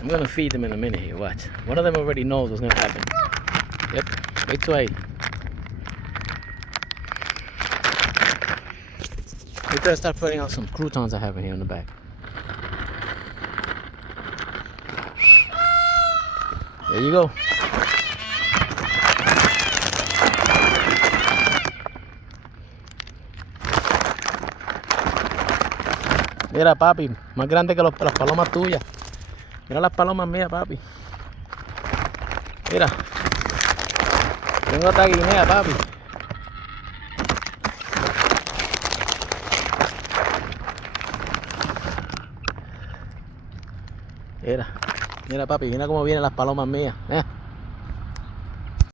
I'm gonna feed them in a minute here, watch. One of them already knows what's gonna happen. Yep, wait till I start putting out some croutons I have in here in the back. There you go. Mira, papi, más grande que las palomas tuyas. Mira las palomas mías, papi. Mira. Tengo otra guinea, papi. Mira, mira, papi, mira cómo vienen las palomas mías.